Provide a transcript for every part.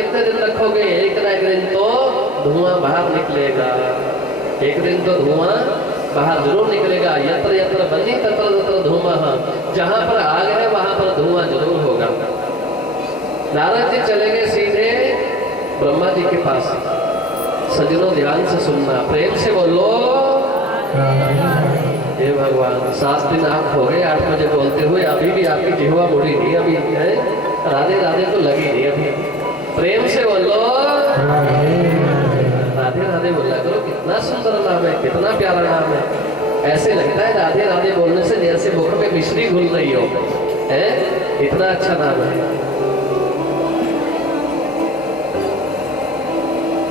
कितने दिन रखोगे? एक ना एक दिन तो धुआं बाहर निकलेगा, एक दिन तो धुआं बाहर जरूर निकलेगा। यत्र यत्र बनी तत्र तत्र धुआं, जहां पर आग है वहां पर धुआं जरूर होगा। नारद जी चले गए सीधे ब्रह्मा जी के पास। सज्जनों ध्यान से सुनना, प्रेम से बोलो हे भगवान। 7 दिन आप हो गए 8 बजे बोलते हुए, अभी भी आपकी जिह्वा मुड़ी नहीं, अभी है राधे राधे तो लगी नहीं अभी। प्रेम से बोलो राधे राधे बोला करो। कितना सुंदर नाम है, कितना प्यारा नाम है। ऐसे लगता है राधे राधे बोलने से जैसे मुख में मिश्री घुल रही हो, है इतना अच्छा नाम है।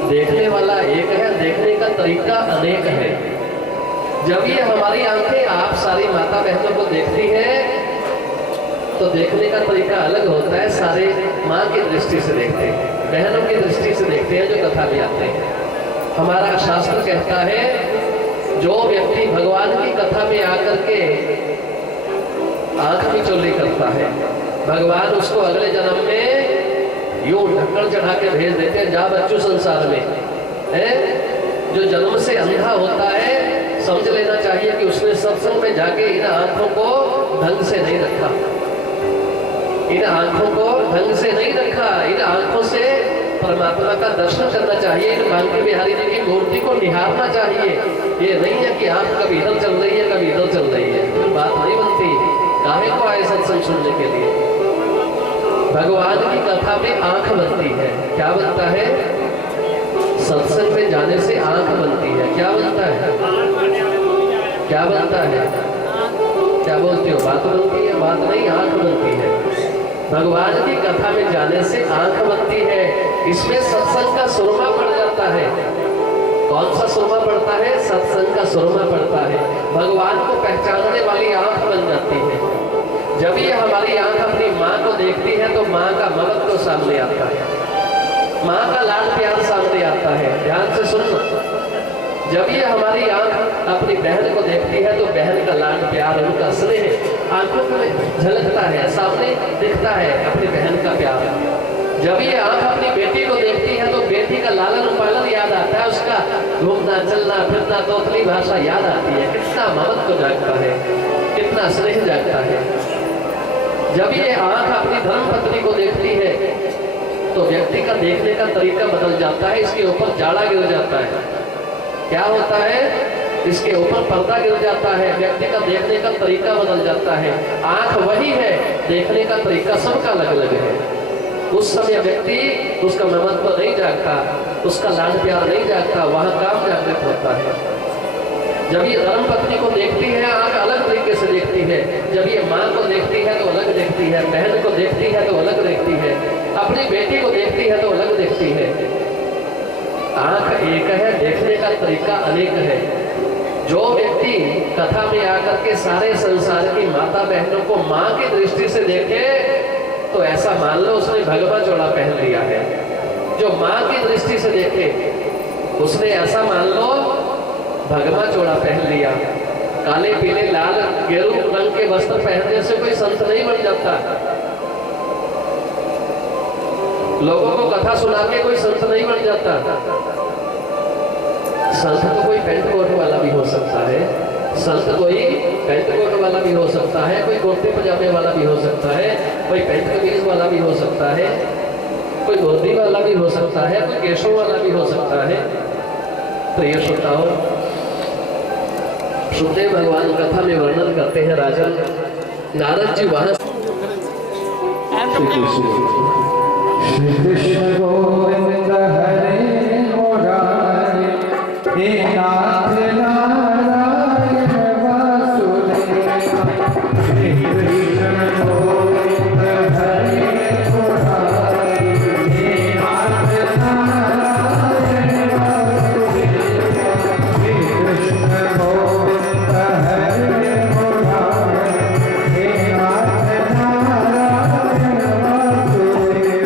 देखने वाला एक है, देखने का तरीका अनेक है। जब ये हमारी आंखें आप सारी माता बहनों को देखती है तो देखने का तरीका अलग होता है। सारे माँ की दृष्टि से देखते हैं, बहनों की दृष्टि से देखते हैं जो कथा में आते हैं। हमारा शास्त्र कहता है जो व्यक्ति भगवान की कथा में आकर के आंख की चोली करता है, भगवान उसको अगले जन्म में यूं ढक्कन चढ़ा के भेज देते हैं, जा बच्चों संसार में है। जो जन्म से अंधा होता है समझ लेना चाहिए कि उसने सत्संग में जाके इन आंखों को ढंग से नहीं रखा, इन आंखों को ढंग से नहीं रखा। इन आंखों से परमात्मा का दर्शन करना चाहिए, इन बांके बिहारी जी की मूर्ति को निहारना चाहिए। ये नहीं है कि आंख कभी इधर चल रही है कभी इधर चल रही है, फिर बात नहीं बनती। काहे को आए सत्संग सुनने के लिए? भगवान की कथा में आंख बनती है। क्या बनता है? सत्संग में जाने से आंख बनती है। क्या बनता है? क्या बनता है? क्या बोलते हो? बात बनती है? बात नहीं, आंख बनती है। भगवान की कथा में जाने से आंख बनती है। इसमें सत्संग का सुरमा पड़ जाता है। कौन सा सुरमा पड़ता है? सत्संग का सुरमा पड़ता है। भगवान को पहचानने वाली आंख बन जाती है। जब ये हमारी आंख अपनी माँ को देखती है तो माँ का महत्व सामने आता है, माँ का लाड प्यार सामने आता है। ध्यान से सुनना, जब ये हमारी आंख अपनी बहन को देखती है तो बहन का लाड प्यार, उनका स्नेह आंखों में झलकता है, सामने दिखता है अपनी बहन का प्यार। जब ये आंख अपनी बेटी को देखती है तो बेटी का लालन पालन याद आता है, उसका घूमना चलना फिरना तोतली भाषा याद आती है। कितना महत्व जागता है, कितना स्नेह जागता है। जब ये आंख अपनी धर्म पत्नी को देखती है तो व्यक्ति का देखने का तरीका बदल जाता है, इसके ऊपर जाड़ा गिर जाता है। क्या होता है? इसके ऊपर पर्दा गिर जाता है, व्यक्ति का देखने का तरीका बदल जाता है। आंख वही है, देखने का तरीका सबका अलग अलग है। उस समय व्यक्ति उसका महत्व नहीं जागता, उसका लाड प्यार नहीं जागता, वहां काम जागृत होता है। जब ये धर्म पत्नी को देखती है आंख अलग तरीके से देखती है, जब ये माँ को देखती है तो अलग देखती है, बहन को देखती है तो अलग देखती है, अपनी बेटी को देखती है तो अलग देखती है। आंख एक है, देखने का तरीका अनेक है। जो व्यक्ति कथा में आकर के सारे संसार की माता बहनों को माँ की दृष्टि से देखे तो ऐसा मान लो उसने भगवा चोला पहन लिया है। जो माँ की दृष्टि से देखे उसने ऐसा मान लो भगवा चोला पहन लिया। काले पीले लाल गेरू रंग के वस्त्र पहनने से कोई संत नहीं बन जाता। लोगों को कथा सुना के कोई संत नहीं बन जाता। संत तो कोई पैंट कोट वाला भी हो सकता है, संत कोई पैंट कोट वाला भी हो सकता है, कोई कुर्ते पजामे वाला भी हो सकता है, कोई पैंट कमीज वाला भी हो सकता है, कोई धोती वाला भी हो सकता है, कोई केशों वाला भी हो सकता है। तो ये श्रोताओं, सुखदेव भगवान कथा में वर्णन करते हैं, राजन नारद जी वहां श्री कृष्ण गोविंद हरे मुरारी, हे नाथ नारायण वासुदेव। श्री कृष्ण गोविंद हरे मुरारी, हे नाथ नारायण वासुदेव। श्री कृष्ण गोविंद हरे मुरारी, हे नाथ नारायण वासुदेव।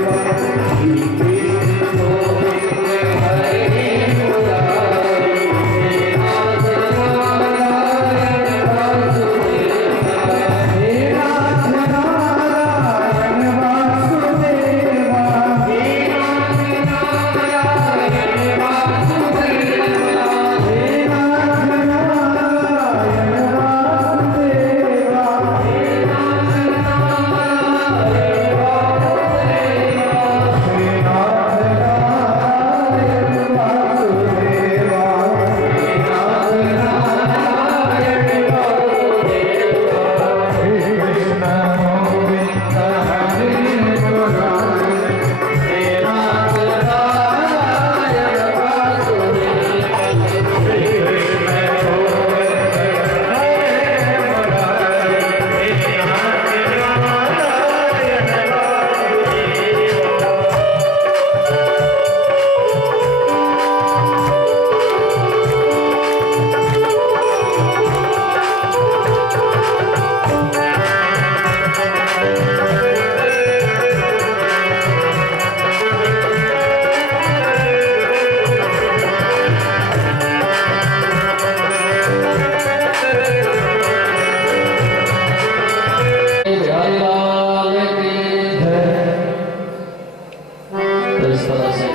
इस तरह से।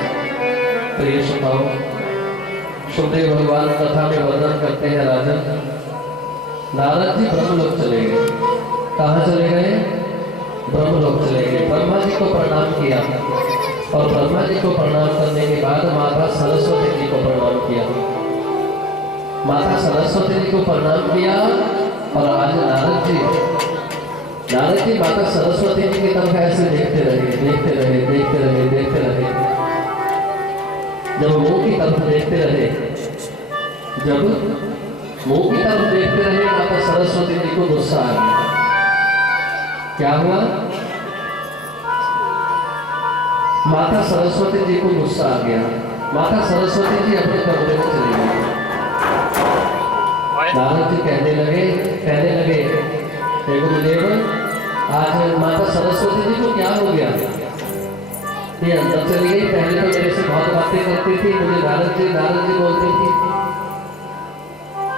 प्रिय श्रोताओं, सुखदेव भगवान कथा में वर्णन करते हैं राजन, नारद जी ब्रह्मलोक चले गए। कहाँ चले गए? ब्रह्मलोक चले गए। ब्रह्मा जी को प्रणाम किया और ब्रह्मा जी को प्रणाम करने के बाद माता सरस्वती जी को प्रणाम किया। माता सरस्वती जी को प्रणाम किया और आज नारद जी माता सरस्वती जी की तरफ ऐसे देखते रहे। जब मुंह की तरफ देखते रहे माता सरस्वती जी को गुस्सा आ गया। क्या हुआ? माता सरस्वती जी को गुस्सा आ गया। माता सरस्वती जी अपने कमरे में चली गई। नारद जी कहने लगे हे गुरुदेव, आज माता सरस्वती जी को क्या हो गया? ये अंदर चली गई। पहले तो मेरे से बहुत बातें करती थी, मुझे नारद जी बोलती थी।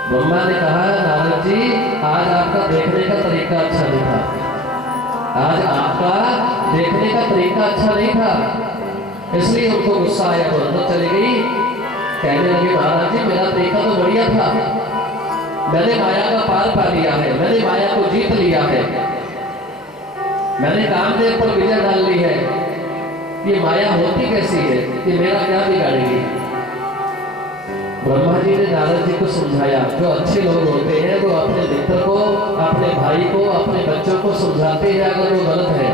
ब्रह्मा ने कहा, नारद जी आज आपका देखने का तरीका अच्छा नहीं था। इसलिए उनको गुस्सा आया तो अंदर चली गई। कहने लगे, महाराज जी मेरा तरीका तो बढ़िया था, मैंने माया का पार पा लिया है, मैंने माया को जीत लिया है, मैंने कामदेव पर विजय डाल ली है। ये माया होती कैसी है, कि मेरा क्या बिगाड़ेगी? ब्रह्मा जी ने नारद जी को समझाया। जो अच्छे लोग होते हैं वो अपने मित्र को, अपने भाई को, अपने बच्चों को समझाते हैं अगर वो गलत है।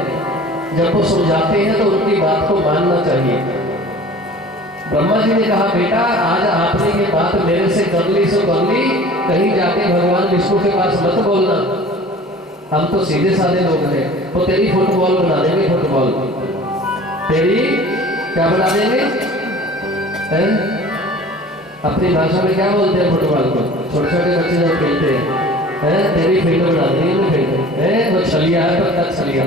जब वो समझाते हैं तो उनकी बात को मानना चाहिए। ब्रह्मा जी ने कहा, बेटा आज आपने ये बात मेरे से कर ली सो कर ली, कहीं जाके भगवान विष्णु के पास मत बोलना। हम तो सीधे साधे लोग हैं। वो तेरी फुटबॉल बना देंगे, फुटबॉल तेरी क्या बना देंगे? अपनी भाषा में क्या बोलते हैं फुटबॉल को? छोटे छोटे बच्चे जब खेलते हैं, तेरी फील्ड बना देंगे, वो छलिया है, पक्का छलिया।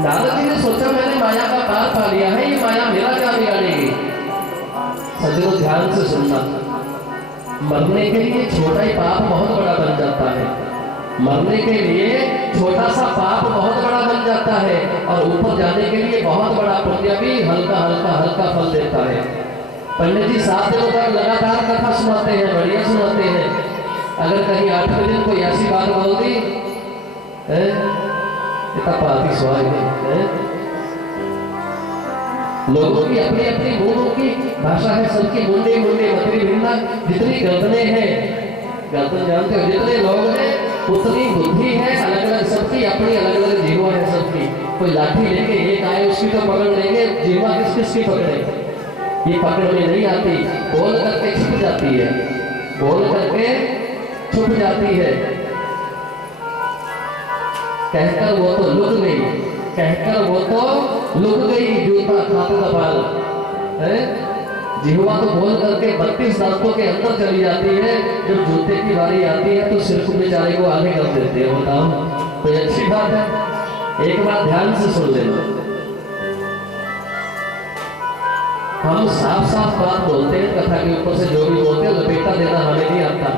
नारद जी ने सोचा, मैंने माया का पार पा लिया है, ये माया मेरा क्या बिगाड़ेगी? सज्जनों ध्यान से सुनना, मरने के लिए छोटा ही पाप बहुत बड़ा बन जाता है। मरने के लिए छोटा सा पाप बहुत बड़ा बन जाता है और ऊपर जाने के लिए बहुत बड़ा पुण्य भी हल्का फल देता है। पंडित जी 7 दिनों तक लगातार कथा सुनाते हैं, बढ़िया सुनाते हैं। अगर कहीं 8वें दिन कोई ऐसी बात बोल दी, पाती स्वाद है। लोगों की अपनी अपनी मुंहों की भाषा है, सबकी मुंडे मतरी भिन्ना। जितनी गर्दनें हैं, गर्दन जानते हो, जितने लोग हैं उतनी बुद्धि है, अलग अलग सबकी अपनी अलग अलग जीवा है सबकी। कोई लाठी लेके एक आए उसकी तो पकड़ लेंगे, जीवा किस की पकड़े? ये पकड़ में नहीं आती, बोल करके छुप जाती है, कहकर वो तो लुक गई, जूता खाता बाल है। जिह्वा तो बोल करके 32 दांतों के अंदर चली जाती है। जब जूते की बारी आती है तो सिर को बेचारे को आगे कर देते हैं। बताओ कोई अच्छी बात है? एक बार ध्यान से सुन लेना, हम साफ बात बोलते हैं, कथा के ऊपर से जो भी बोलते हैं लपेटा देना हमें नहीं आता।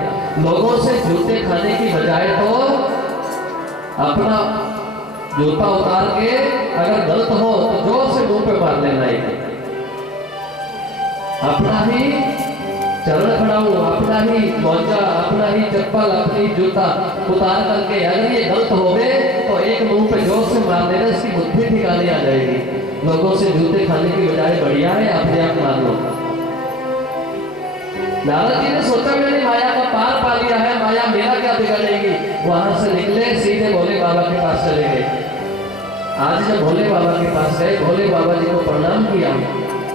लोगों से जूते खाने की बजाय तो अपना जूता उतार के अगर गलत हो तो जोर से मुंह पे मार लेना है। अपना ही चरण खड़ाऊ, अपना ही मोजा, अपना ही चप्पल, अपनी जूता उतार करके अगर ये गलत हो गए तो एक मुंह पे जोर से मार देना, इसकी बुद्धि ठिकाने आ जाएगी। लोगों से जूते खाने की बजाय बढ़िया है अपने आप मार लो। नारद जी ने सोचा, मैंने माया का पार पा लिया है, माया मेरा क्या बिगाड़ेगी? वहां से निकले, सीधे भोले बाबा के पास चले गए। आज जब भोले बाबा के पास गए, भोले बाबा जी को प्रणाम किया।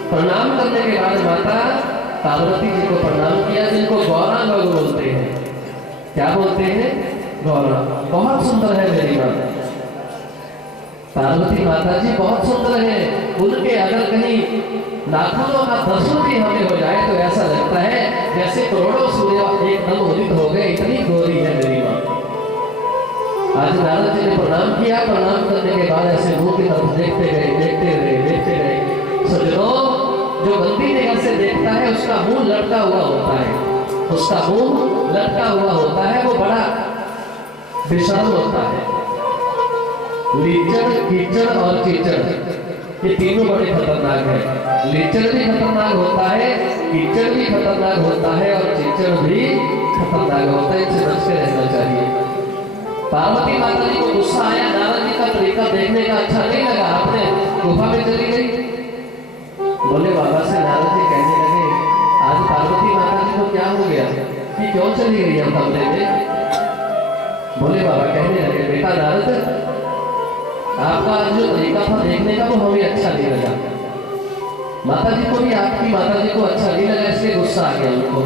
प्रणाम करने के बाद माता पार्वती जी को प्रणाम किया, जिनको गौरा लोग बोलते हैं। क्या बोलते हैं? गौरा। बहुत सुंदर है मेरी माँ पार्वती माता जी, बहुत सुंदर है। उनके अगर कहीं नाखूनों का दर्शन भी हमें हो जाए तो ऐसा लगता है जैसे करोड़ों सूर्य एकदम उदित हो गए, इतनी गोरी है मेरी माँ। आज नारद जी ने प्रणाम किया। प्रणाम करने के बाद ऐसे मुंह की तरफ देखते गए। सज्जनों, जो गंदी निगाह से देखता है उसका मुंह लटका हुआ होता है, वो बड़ा बेशर्म होता है। लीचड़, कीचड़ और कीचड़ ये तीनों बड़े खतरनाक हैं। लीचड़ भी खतरनाक होता है, कीचड़ भी खतरनाक होता है और चिचड़ भी खतरनाक होता है। इनसे बच के रहना चाहिए। पार्वती माता जी को गुस्सा आया, नारद जी का तरीका देखने का अच्छा नहीं लगा, आपने गुफा में चली गई। बोले बाबा से नारद जी कहने लगे, आज पार्वती माता जी को क्या हो गया कि क्यों चली गई हम कमरे में? बोले बाबा कहने लगे, बेटा नारद, आपका जो तरीका था देखने का वो हमें अच्छा नहीं लगा, माता जी को भी आपकी माता जी को अच्छा नहीं लगा, इसलिए गुस्सा आ गया उनको।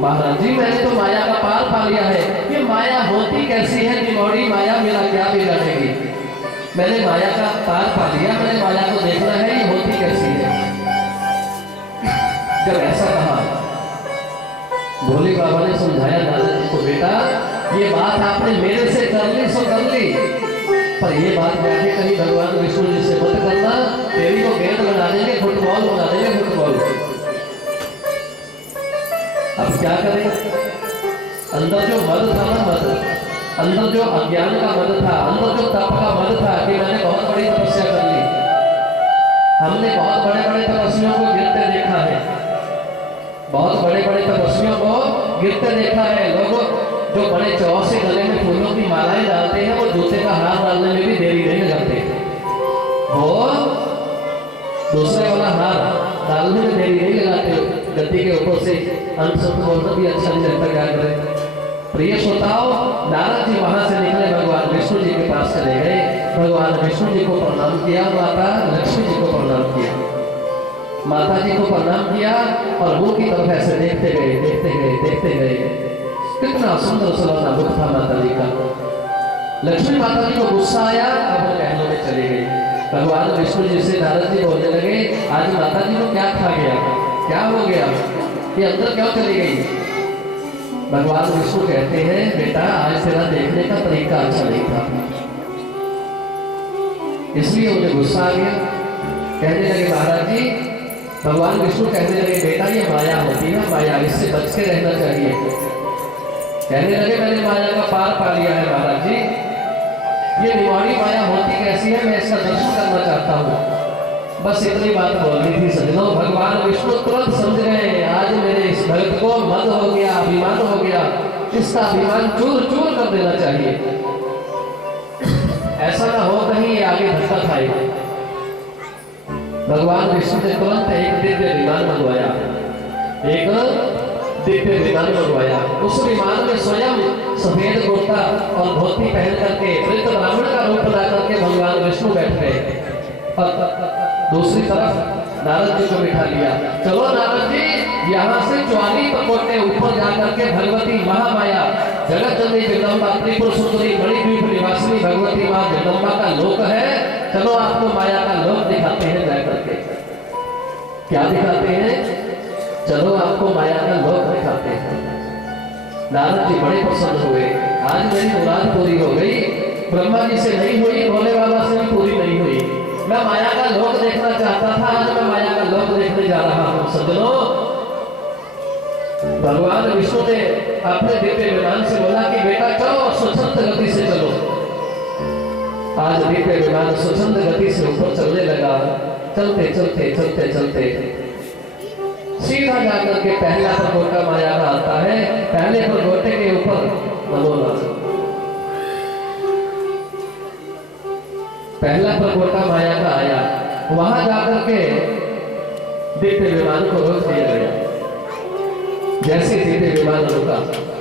महाराज जी मैंने तो माया का पार पा लिया है, ये माया होती कैसी है निमौड़ी माया, मेरा क्या बिगाड़ेगी? मैंने माया का पार पा लिया, मैंने माया को देखना है ये होती कैसी है। जब ऐसा कहा, भोले बाबा ने समझाया नारद जी को, बेटा ये बात आपने मेरे से कर ली सो कर ली, पर ये बात जाके कहीं भगवान विष्णु जी से मत करना, तेरी को गेंद बना देंगे, फुटबॉल बना देंगे, फुटबॉल। अब क्या करें? अंदर जो मद था ना, मद, अंदर जो अज्ञान का मद था, अंदर जो तप का मद था कि मैंने बहुत बड़ी तपस्या कर ली, हमने बहुत बड़े बड़े तपस्वियों को गिरते देखा है, बहुत बड़े बड़े तपस्वियों को गिरते देखा है। लोगों जो बड़े चौ से गले में फूलों की मालाएं डालते हैं, वो जूते का हार डालने में भी देरी नहीं लगाते, वो दूसरे वाला हार डालने में देरी नहीं लगाते। गद्दी के ऊपर से अंत शब्द बोलना भी अच्छा नहीं लगता, क्या करें? प्रिय श्रोताओं, नारद जी वहां से निकले, भगवान विष्णु जी के पास चले गए, भगवान विष्णु जी को प्रणाम किया, माता लक्ष्मी जी को प्रणाम किया, माता जी को प्रणाम किया और मुंह की तरफ ऐसे देखते गए, देखते गए, देखते गए। कितना सुंदर सुलभना मुख था माता जी का। लक्ष्मी माता जी को गुस्सा आया, अब वो महलों में चली गई। भगवान विष्णु जी से नारद जी बोलने लगे, आज माता जी को क्या खा गया, क्या हो गया, ये अंदर क्यों चली गई? भगवान विष्णु कहते हैं, बेटा आज तेरा देखने का तरीका अच्छा नहीं था, इसलिए मुझे गुस्सा आ गया। कहने लगे महाराज जी, भगवान विष्णु कहने लगे, बेटा ये माया होती है, माया, इससे बच के रहना चाहिए। कहने लगे, मैंने माया का पार पा लिया है महाराज जी, ये निवाड़ी माया होती कैसी है, मैं इसका दर्शन करना चाहता हूँ। बस इतनी बात बोलनी थी सज्जनों। भगवान विष्णु तुरंत समझ गए, आज मेरे इस भक्त को मद हो गया, अभिमान हो गया, इसका अभिमान चूर चूर कर देना चाहिए, ऐसा ना हो कहीं ये आगे धक्का खाए। भगवान विष्णु ने तुरंत एक दिव्य विमान मंगवाया, एक दिव्य विमान मंगवाया। उस विमान में स्वयं सफेद कुर्ता और धोती पहन करके वृद्ध ब्राह्मण का रूप बना करके भगवान विष्णु बैठ गए और दूसरी तरफ नारद जी को बिठा लिया। चलो नारद जी, यहाँ से 44 परकोटे ऊपर जाकर के भगवती महामाया जगत जननी जगदम्बा त्रिपुर सुंदरी मणिद्वीप निवासिनी भगवती माँ जगदम्बा का लोक है, चलो आपको माया का लोक दिखाते हैं जाकर के। क्या दिखाते हैं? चलो आपको माया का लोक दिखाते हैं। नारद जी बड़े प्रसन्न हुए, आज मेरी मुराद पूरी हो गई, ब्रह्मा जी से नहीं हुई, भोले बाबा से भी पूरी नहीं हुई। मैं माया का लोक देखना चाहता था, आज मैं माया का लोक देखने जा रहा हूँ। सज्जनों, भगवान विष्णु ने अपने दिव्य विमान से बोला कि बेटा चलो, स्वच्छंद गति से चलो। आज दिव्य विमान स्वच्छंद गति से ऊपर चलने लगा। चलते चलते चलते चलते सीधा जाकर के पहला परकोटा माया का आता है। पहले परकोटे के ऊपर पहला परकोटा माया का आया, वहां जाकर के दिव्य विमान को रोक दिया गया। जैसे दिव्य विमान रुका,